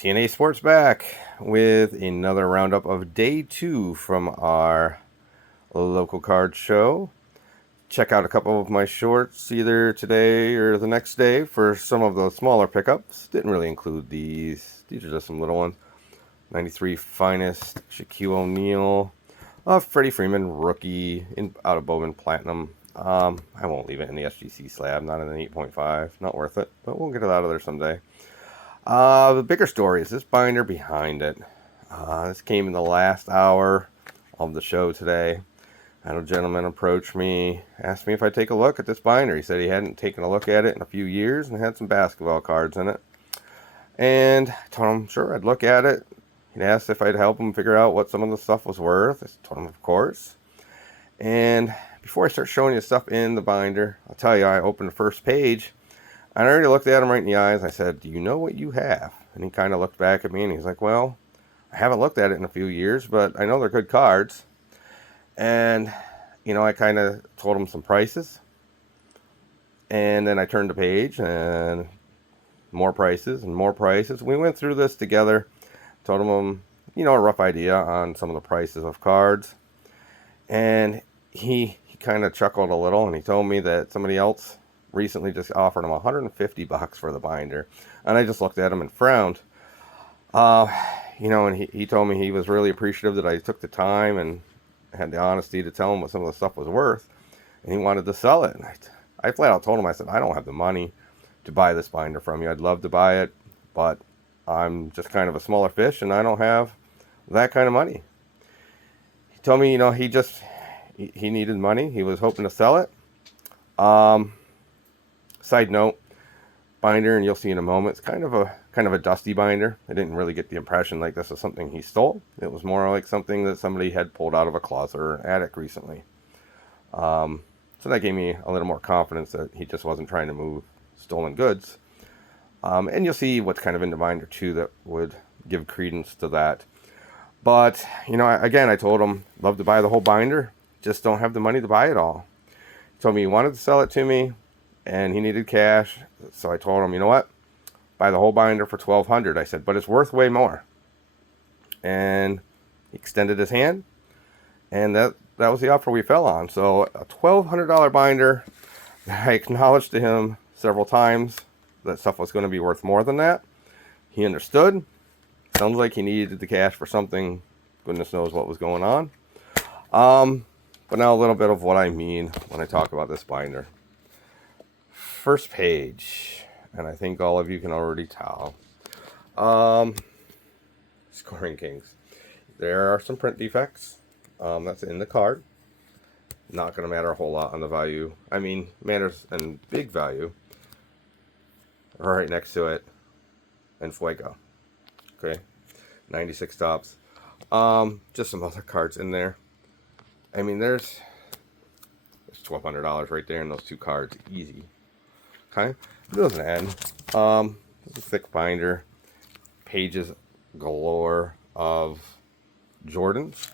TNA Sports back with another roundup of day 2 from our local card show. Check out a couple of my shorts either today or the next day for some of those smaller pickups. Didn't really include these. These are just some little ones. 93 Finest, Shaquille O'Neal, Freddie Freeman, rookie, out of Bowman Platinum. I won't leave it in the SGC slab, not in an 8.5. Not worth it, but we'll get it out of there someday. The bigger story is this binder behind it. This came in the last hour of the show today. I had a gentleman approach me, asked me if I'd take a look at this binder. He said he hadn't taken a look at it in a few years and had some basketball cards in it. And I told him, sure, I'd look at it. He asked if I'd help him figure out what some of the stuff was worth. I told him, of course. And before I start showing you stuff in the binder, I'll tell you, I opened the first page. I already looked at him right in the eyes. I said, do you know what you have? And he kind of looked back at me and he's like, well, I haven't looked at it in a few years, but I know they're good cards. And, I kind of told him some prices. And then I turned the page and more prices and more prices. We went through this together. Told him, a rough idea on some of the prices of cards. And he kind of chuckled a little and he told me that somebody else recently just offered him $150 for the binder. And I just looked at him and frowned. And he told me he was really appreciative that I took the time and had the honesty to tell him what some of the stuff was worth. And he wanted to sell it. And I flat out told him, I said, I don't have the money to buy this binder from you. I'd love to buy it, but I'm just kind of a smaller fish and I don't have that kind of money. He told me, he needed money. He was hoping to sell it. Side note, binder, and you'll see in a moment, it's kind of a dusty binder. I didn't really get the impression like this is something he stole. It was more like something that somebody had pulled out of a closet or an attic recently. So that gave me a little more confidence that he just wasn't trying to move stolen goods. And you'll see what's kind of in the binder too that would give credence to that. But, I told him, love to buy the whole binder, just don't have the money to buy it all. He told me he wanted to sell it to me and he needed cash. So I told him, you know what? Buy the whole binder for $1,200. I said, but it's worth way more. And he extended his hand and that was the offer we fell on. So a $1,200 binder. I acknowledged to him several times that stuff was going to be worth more than that. He understood. Sounds like he needed the cash for something. Goodness knows what was going on. But now a little bit of what I mean when I talk about this binder. First page, and I think all of you can already tell. Scoring Kings. There are some print defects. That's in the card. Not going to matter a whole lot on the value. Matters in big value. Right next to it. And Fuego. Okay. 96 tops. Just some other cards in there. There's $1,200 right there in those two cards. Easy. Okay. It doesn't end. It's a thick binder. Pages galore of Jordans.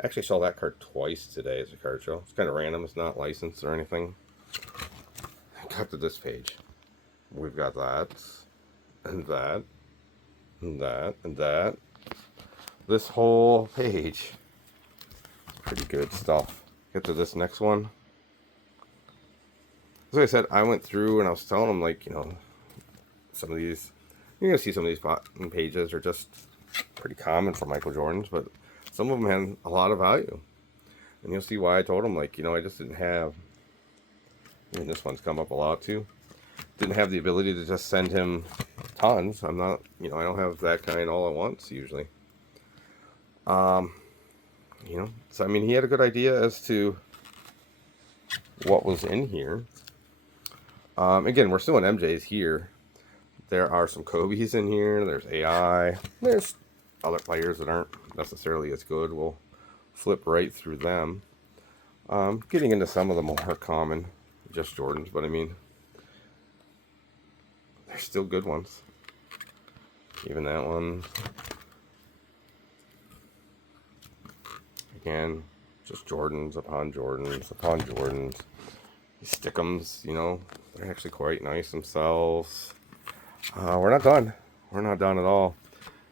I actually saw that card twice today as a card show. It's kind of random. It's not licensed or anything. Cut to this page. We've got that, and that, and that, and that. This whole page. Pretty good stuff. Get to this next one. As I said, I went through and I was telling them, some of these, you're going to see some of these pages are just pretty common for Michael Jordans, but some of them had a lot of value. And you'll see why I told them, I just didn't have, this one's come up a lot too. Didn't have the ability to just send him tons. I'm not, I don't have that kind all at once usually. So he had a good idea as to what was in here. Again, we're still in MJ's here. There are some Kobe's in here. There's AI. There's other players that aren't necessarily as good. We'll flip right through them. Getting into some of the more common, just Jordans, but they're still good ones. Even that one. Again, just Jordans upon Jordans upon Jordans. Stickums, They're actually quite nice themselves. We're not done. We're not done at all.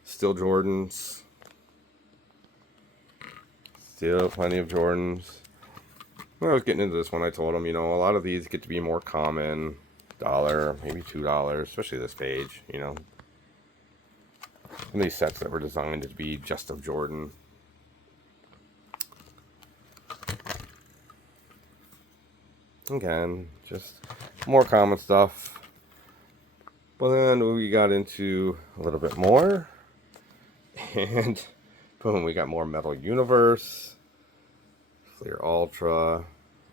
Still Jordans. Still plenty of Jordans. When I was getting into this one, I told them, you know, a lot of these get to be more common. $1, maybe $2, especially this page, you know. And these sets that were designed to be just of Jordan. Again, just more common stuff. But then we got into a little bit more. And boom, we got more Metal Universe. Fleer Ultra.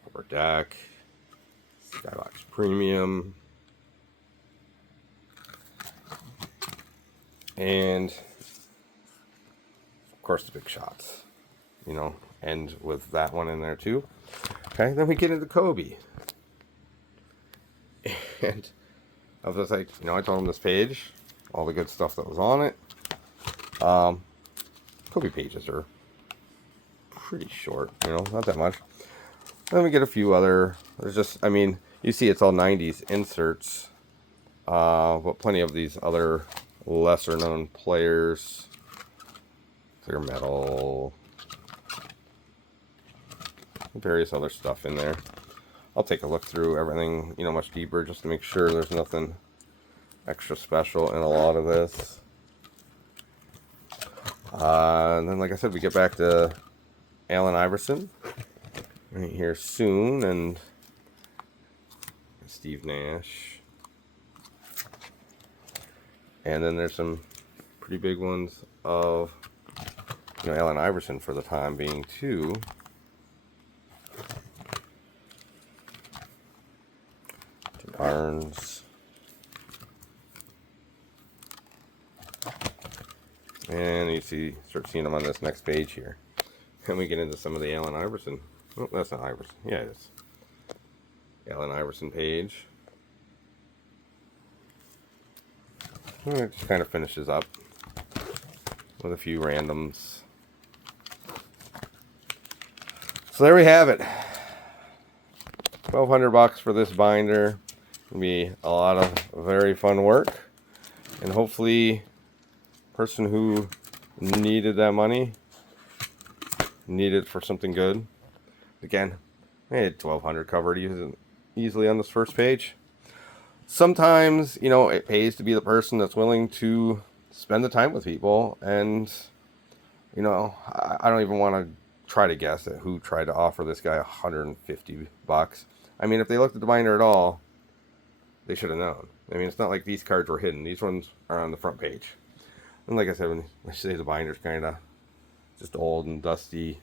Upper Deck. Skybox Premium. And of course the big shots. You know, end with that one in there too. Okay, then we get into Kobe. And I was like, you know, I told him this page, all the good stuff that was on it. Kobe pages are pretty short, you know, not that much. Then we get a few other, there's just, I mean, you see it's all 90s inserts. But plenty of these other lesser known players. Clear Metal. Various other stuff in there. I'll take a look through everything, you know, much deeper just to make sure there's nothing extra special in a lot of this. And then, like I said, we get back to Allen Iverson right here soon, and Steve Nash. And then there's some pretty big ones of, you know, Allen Iverson for the time being too. Barnes. And you see, start seeing them on this next page here. And we get into some of the Allen Iverson. Oh, that's not Iverson. Yeah, it is. Allen Iverson page. And it just kind of finishes up with a few randoms. So there we have it. $1,200 for this binder. It'll be a lot of very fun work, and hopefully person who needed that money needed it for something good. Again, I had 1,200 covered easily on this first page. Sometimes, you know, it pays to be the person that's willing to spend the time with people, and you know, I don't even want to try to guess at who tried to offer this guy $150. I mean, if they looked at the binder at all, they should have known. I mean, it's not like these cards were hidden. These ones are on the front page. And like I said, when I say the binder's kind of just old and dusty,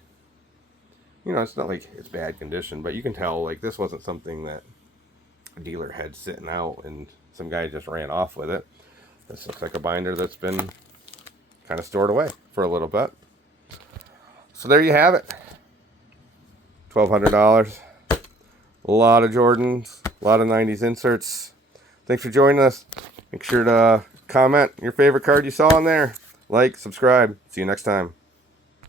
you know, it's not like it's bad condition, but you can tell, like, this wasn't something that a dealer had sitting out and some guy just ran off with it. This looks like a binder that's been kind of stored away for a little bit. So there you have it. $1,200. A lot of Jordans, a lot of 90s inserts. Thanks for joining us. Make sure to comment your favorite card you saw on there. Like, subscribe. See you next time.